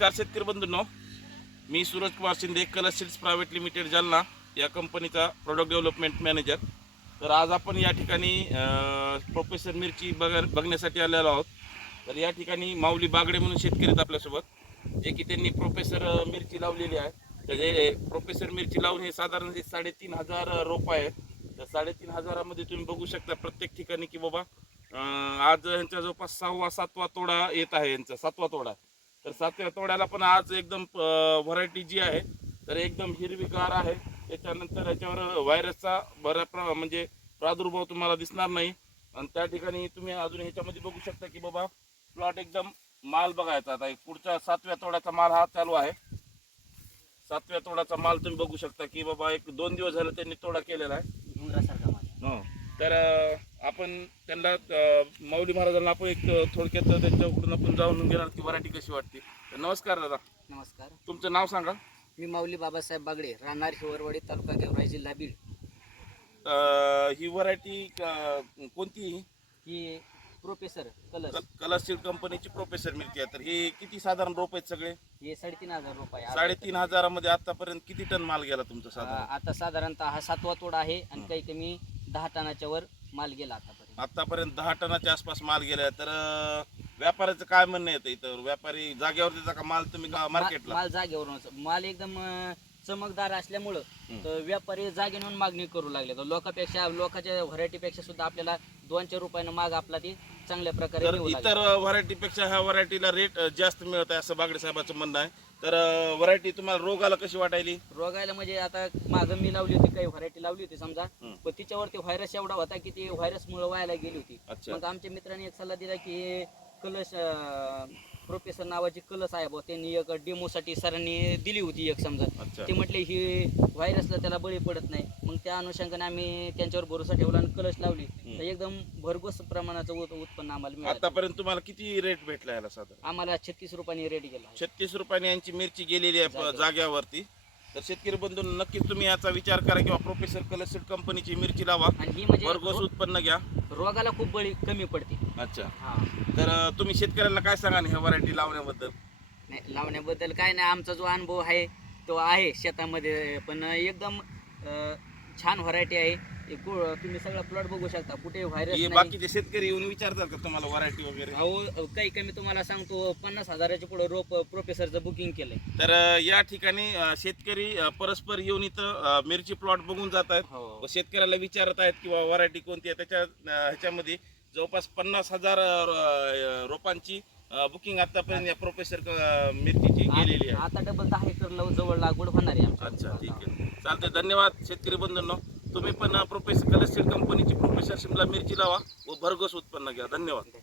नमस्कार शेतकरी बंधूंनो. मी Suraj Kumar Shinde colour seeds private limited Jalna या कंपनीचा प्रोडक्ट डेव्हलपमेंट मॅनेजर तर आज आपण या ठिकाणी प्रोफेसर मिरची बघ बघण्यासाठी आलेलो आहोत. तर या ठिकाणी माऊली बागडे म्हणून शेतकरी आहेत आपल्यासोबत. जे की त्यांनी प्रोफेसर मिरची लावलेली आहे. तर जे प्रोफेसर मिरची लावून हे साधारण साडेतीन हजार रोप आहेत. तर साडेतीन हजारामध्ये तुम्ही बघू शकता प्रत्येक ठिकाणी की बाबा आज यांचा जवळपास सहावा सातवा तोडा येत आहे यांचा सातवा तोडा. तर सातव्या तोड्याला पण आज एकदम व्हरायटी जी आहे तर एकदम हिरवीगार आहे. त्याच्यानंतर याच्यावर व्हायरसचा बऱ्या प्र म्हणजे प्रादुर्भाव तुम्हाला दिसणार नाही. आणि त्या ठिकाणी तुम्ही अजून ह्याच्यामध्ये बघू शकता की बाबा प्लॉट एकदम माल बघायचा. आता पुढच्या सातव्या तोड्याचा माल हा चालू आहे. सातव्या तोडाचा माल तुम्ही बघू शकता की बाबा एक दोन दिवस झाले त्यांनी तोडा केलेला आहे. डोंगरासारखा माल. हो. तर आपण त्यांना माऊली महाराजांना आपण एक थोडक्यात त्यांच्याकडून आपण जाणून घेणार की व्हरायटी कशी वाटते. तर नमस्कार दादा. नमस्कार. तुमचं नाव सांगा. मी माऊली बाबासाहेब बागडे राहणार हिवरवाडी तालुका गेवराई जिल्हा बीड ही व्हरायटी कोणती? ही प्रोफेसर कलर कलर सीड कंपनीची प्रोफेसर मिळते तर हे किती साधारण रोप आहेत सगळे? हे साडेतीन हजार रुपये आहे. साडेतीन हजारामध्ये आतापर्यंत किती टन माल गेला तुमचा साधारण? आता साधारणतः हा सातवा तोडा आहे आणि काही कमी दहा टनाच्या वर माल गेला आतापर्यंत. आतापर्यंत दहा टनाच्या आसपास माल गेलाय तर अं, व्यापाऱ्याचं काय म्हणणं येतं इथं? व्यापारी जागेवर देता का? माल तुम्ही मार्केटला माल जागेवरूनच माल एकदम अ, चमकदार असल्यामुळं तर व्यापारी जागेवर मागणी करू लागले. तर लोकांपेक्षा लोकांच्या व्हरायटीपेक्षा सुद्धा आपल्याला दोनशे रुपयानं माग आपला ती चांगल्या प्रकारे तर मिळू लागला. इतर व्हरायटीपेक्षा ह्या व्हरायटीला रेट जास्त मिळत आहे असं बागडे साहेबाचं म्हणणं आहे तर व्हरायटी तुम्हाला रोगाला कशी वाटायली रोगायला म्हणजे आता मागं मी लावली होती काही व्हरायटी लावली होती समजा. पण तिच्यावरती व्हायरस एवढा होता की ती व्हायरस मुळे व्हायला गेली होती अच्छा. मग आमच्या मित्रांनी एक सल्ला दिला की हे कलश प्रोफेसर नावाची कलस आहे बुवा. त्यांनी एक डेमोसाठी सरांनी दिली होती एक समजा. अच्छा. ते म्हटले ही व्हायरसला त्याला बळी पडत नाही. मग त्या अनुषंगाने आम्ही त्यांच्यावर भरोसा ठेवला आणि कलश लावली. तर एकदम भरघोस प्रमाणाचं उत- उत्पन्न आम्हाला मिळालं. आतापर्यंत तुम्हाला किती रेट भेटला याला साधारण? आम्हाला छत्तीस रुपयांनी रेट गेला. छत्तीस रुपयाने यांची मिरची गेलेली आहे जागेवर. जाग्यावरती तर शेतकरी बंधू नक्कीच तुम्ही याचा विचार करा किंवा प्रोफेसर कलर कंपनीची मिरची लावा. आणि ही म्हणजे भरघोस रो- उत्पन्न घ्या. रोगाला खूप बळी कमी पडते. अच्छा. हा. तर अं, तुम्ही शेतकऱ्यांना काय सांगा ह्या व्हरायटी लावण्याबद्दल? नाही लावण्याबद्दल काय नाही आमचा जो अनुभव आहे तो आहे शेतामध्ये. पण एकदम अं, छान व्हरायटी आहे. हे कु- तुम्ही सगळा प्लॉट बघू शकता. कुठे व्हायरस हे नाही. बाकीचे शेतकरी येऊन विचारतात का तुम्हाला व्हरायटी वगैरे? अहो काही कमी तुम्हाला सांगतो. पन्नास हजाराच्या पुढे रोप प्रोफेसरचं बुकिंग केलंय. तर अं, या ठिकाणी अं, शेतकरी अं, परस्पर येऊन इथं अं, मिरची प्लॉट बघून जात आहेत. हो. व शेतकऱ्याला विचारत आहेत किंवा व्हरायटी कोणती आहे? त्याच्या अं, ह्याच्यामध्ये जवळपास पन्नास हजार रोपांची बुकिंग आतापर्यंत या प्रोफेसर मिरचीची गेलेली आहे. आता डबल दहा एकर जवळ लागवड होणार आहे आमच्या अच्छा ठीक आहे. चालतंय धन्यवाद शेतकरी बंधूंनो. तुम्ही पण प्रोफेसर कलस्टेट कंपनीची प्रोफेसर शिमला मिरची लावा व भरघोस उत्पन्न घ्या. धन्यवाद.